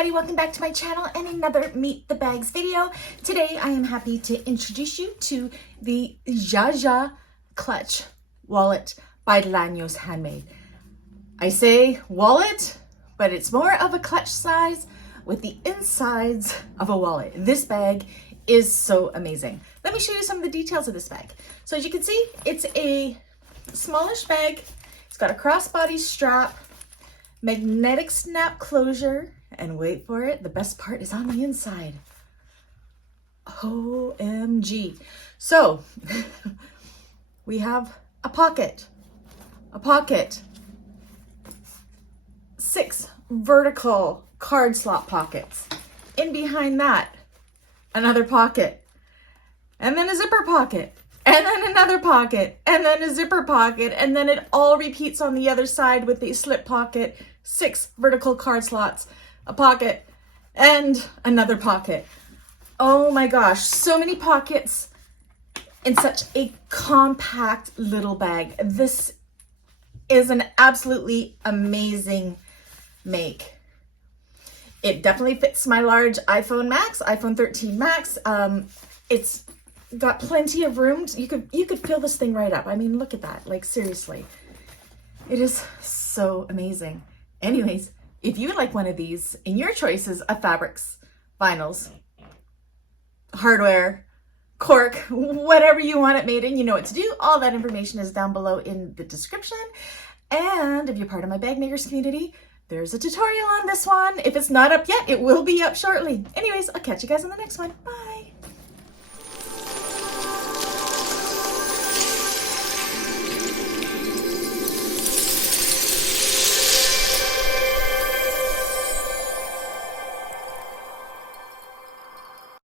everybody, welcome back to my channel and another Meet the Bags video. Today I am happy to introduce you to the Jaja Clutch Wallet by Lanos Handmade. I say wallet, but it's more of a clutch size with the insides of a wallet. This bag is so amazing. Let me show you some of the details of this bag. So as you can see, it's a smallish bag. It's got a crossbody strap, magnetic snap closure, and wait for it, the best part is on the inside. OMG. So we have a pocket, 6 vertical card slot pockets. In behind that, another pocket, and then a zipper pocket, and then another pocket, and then a zipper pocket, and then it all repeats on the other side with a slip pocket, 6 vertical card slots, a pocket, and another pocket. Oh my gosh, so many pockets in such a compact little bag. This is an absolutely amazing make. It definitely fits my large iPhone Max, iPhone 13 Max. It's got plenty of room. You could fill this thing right up. I mean, look at that. Like, seriously. It is so amazing. Anyways, if you would like one of these in your choices of fabrics, vinyls, hardware, cork, whatever you want it made in, you know what to do. All that information is down below in the description. And if you're part of my bag makers community, there's a tutorial on this one. If it's not up yet, it will be up shortly. Anyways, I'll catch you guys in the next one. Bye.